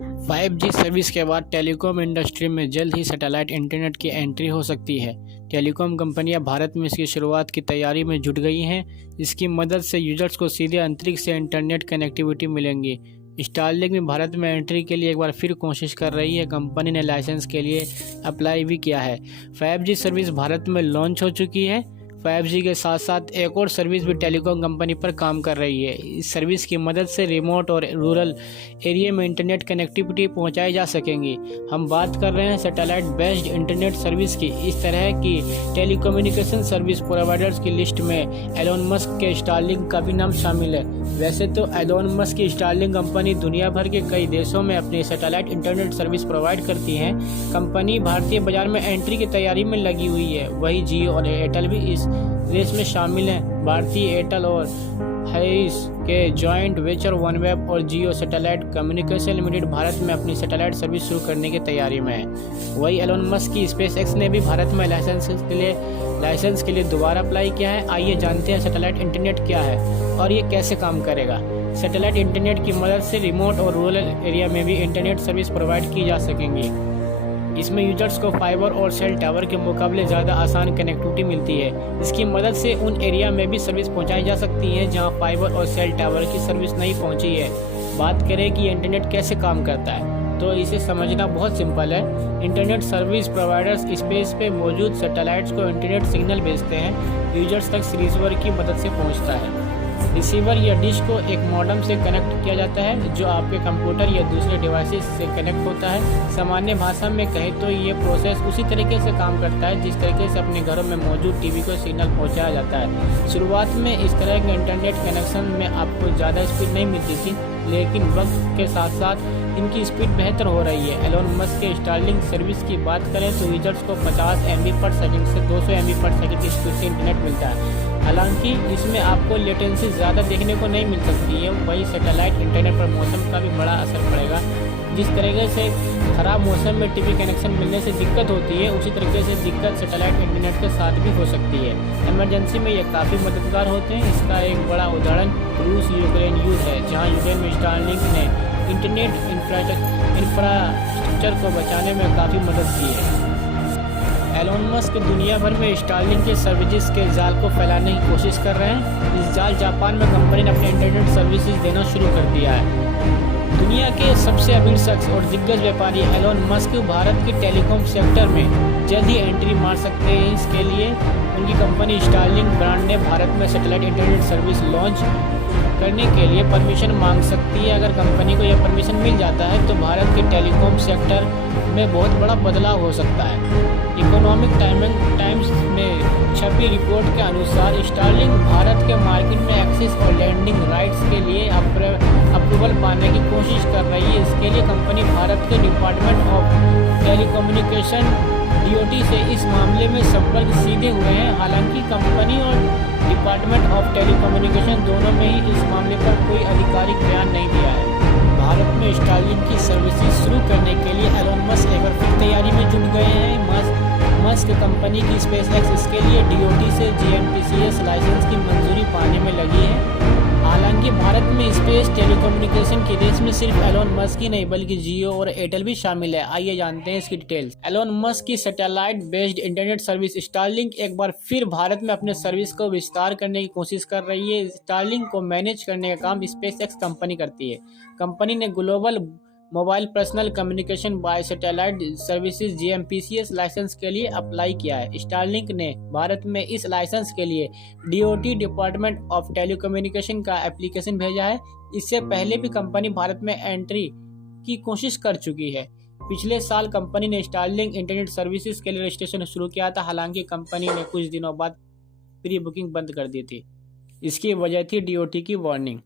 5G service के बाद telecom industry में जल्द ही सैटेलाइट इंटरनेट की एंट्री हो सकती है। टेलीकॉम कंपनियां भारत में इसकी शुरुआत की तैयारी में जुट गई हैं। इसकी मदद से यूजर्स को सीधे अंतरिक्ष से इंटरनेट कनेक्टिविटी मिलेंगी। स्टारलिंक भी भारत में एंट्री के लिए एक बार फिर कोशिश कर रही है। कंपनी ने लाइसेंस के लिए अप्लाई भी किया है। 5G सर्विस भारत में लॉन्च हो चुकी है। 5G के साथ साथ एक और सर्विस भी टेलीकॉम कंपनी पर काम कर रही है। इस सर्विस की मदद से रिमोट और रूरल एरिया में इंटरनेट कनेक्टिविटी पहुंचाई जा सकेंगी। हम बात कर रहे हैं सैटेलाइट बेस्ड इंटरनेट सर्विस की। इस तरह की टेलीकम्युनिकेशन सर्विस प्रोवाइडर्स की लिस्ट में एलोन मस्क के स्टारलिंक का भी नाम शामिल है। वैसे तो एलोन मस्क की स्टारलिंक कंपनी दुनिया भर के कई देशों में अपनी सैटेलाइट इंटरनेट सर्विस प्रोवाइड करती है। कंपनी भारतीय बाजार में एंट्री की तैयारी में लगी हुई है। वही जियो और एयरटेल भी इस रेस में शामिल हैं। भारतीय एयरटेल और हाइस के जॉइंट वेंचर वनवेब और जियो सैटेलाइट कम्युनिकेशन लिमिटेड भारत में अपनी सैटेलाइट सर्विस शुरू करने की तैयारी में है। वही एलोन मस्क की स्पेसएक्स ने भी भारत में लाइसेंस के लिए दोबारा अप्लाई किया है। आइए जानते हैं सैटेलाइट इंटरनेट क्या है और ये कैसे काम करेगा। सैटेलाइट इंटरनेट की मदद से रिमोट और रूरल एरिया में भी इंटरनेट सर्विस प्रोवाइड की जा सकेंगी। इसमें यूजर्स को फाइबर और सेल टावर के मुकाबले ज़्यादा आसान कनेक्टिविटी मिलती है। इसकी मदद से उन एरिया में भी सर्विस पहुंचाई जा सकती है जहां फाइबर और सेल टावर की सर्विस नहीं पहुंची है। बात करें कि इंटरनेट कैसे काम करता है, तो इसे समझना बहुत सिंपल है। इंटरनेट सर्विस प्रोवाइडर्स स्पेस पे मौजूद सैटेलाइट्स को इंटरनेट सिग्नल भेजते हैं। यूजर्स तक रिसीवर की मदद से पहुँचता है। रिसीवर या डिश को एक मॉडेम से कनेक्ट किया जाता है जो आपके कंप्यूटर या दूसरे डिवाइसेस से कनेक्ट होता है। सामान्य भाषा में कहें तो ये प्रोसेस उसी तरीके से काम करता है जिस तरीके से अपने घरों में मौजूद टीवी को सिग्नल पहुंचाया जाता है। शुरुआत में इस तरह के इंटरनेट कनेक्शन में आपको ज़्यादा स्पीड नहीं मिलती थी, लेकिन वक्त के साथ साथ इनकी स्पीड बेहतर हो रही है। एलोन मस्क के स्टारलिंक सर्विस की बात करें तो यूजर्स को 50 MB/सेकंड से 200 MB/सेकंड की स्पीड से इंटरनेट मिलता है। हालांकि इसमें आपको लेटेंसी ज़्यादा देखने को नहीं मिल सकती है। वही सैटेलाइट इंटरनेट पर मौसम का भी बड़ा असर पड़ेगा। जिस तरीके से ख़राब मौसम में टीवी कनेक्शन मिलने से दिक्कत होती है, उसी तरीके से दिक्कत सैटेलाइट इंटरनेट के साथ भी हो सकती है। इमरजेंसी में ये काफ़ी मददगार होते हैं। इसका एक बड़ा उदाहरण रूस यूक्रेन युद्ध है, जहाँ यूक्रेन में स्टारलिंक ने इंटरनेट इंफ्रास्ट्रक्चर को बचाने में काफ़ी मदद की है। एलोन मस्क दुनिया भर में स्टारलिंक के सर्विसेज के जाल को फैलाने की कोशिश कर रहे हैं। इस जाल जापान में कंपनी ने अपने इंटरनेट सर्विसेज देना शुरू कर दिया है। दुनिया के सबसे अमीर शख्स और दिग्गज व्यापारी एलोन मस्क भारत के टेलीकॉम सेक्टर में जल्द ही एंट्री मार सकते हैं। इसके लिए उनकी कंपनी स्टारलिंक ब्रांड ने भारत में सैटेलाइट इंटरनेट सर्विस लॉन्च करने के लिए परमिशन मांग सकती है। अगर कंपनी को यह परमिशन मिल जाता है तो भारत के टेलीकॉम सेक्टर में बहुत बड़ा बदलाव हो सकता है। इकोनॉमिक टाइम्स में छपी रिपोर्ट के अनुसार स्टारलिंक भारत के मार्केट में एक्सेस और लैंडिंग राइट्स के लिए अप्रूवल पाने की कोशिश कर रही है। इसके लिए कंपनी भारत के डिपार्टमेंट ऑफ टेलीकम्युनिकेशन DOT से इस मामले में संपर्क सीधे हुए हैं। हालांकि कंपनी और डिपार्टमेंट ऑफ टेलीकम्युनिकेशन दोनों में ही इस मामले पर कोई आधिकारिक बयान नहीं दिया है। भारत में स्टारलिंक की सर्विसेज शुरू करने के लिए एलोन मस्क एक बार फिर तैयारी में जुट गए हैं। मस्क कंपनी की स्पेसएक्स इसके लिए DOT से GNPCS लाइसेंस की मंजूरी पाने में लगी है। हालांकि भारत में स्पेस टेलीकम्युनिकेशन की रेस में सिर्फ एलोन मस्क ही नहीं बल्कि जियो और एयरटेल भी शामिल है। आइए जानते हैं इसकी डिटेल्स। एलोन मस्क की satellite based internet service Starlink एक बार फिर भारत में अपने सर्विस को विस्तार करने की कोशिश कर रही है। स्टारलिंक को मैनेज करने का काम स्पेसएक्स कंपनी करती है। कंपनी ने global mobile personal communication by satellite services GNPCS licence के लिए अप्लाई किया है। स्टारलिंक ने भारत में इस लाइसेंस के लिए DOT डिपार्टमेंट ऑफ टेलीकम्युनिकेशन का एप्लीकेशन भेजा है। इससे पहले भी कंपनी भारत में एंट्री की कोशिश कर चुकी है। पिछले साल कंपनी ने स्टारलिंक इंटरनेट सर्विसेज के लिए रजिस्ट्रेशन शुरू किया था। हालांकि कंपनी ने कुछ दिनों बाद प्री बुकिंग बंद कर दी थी। इसकी वजह थी DOT की वार्निंग।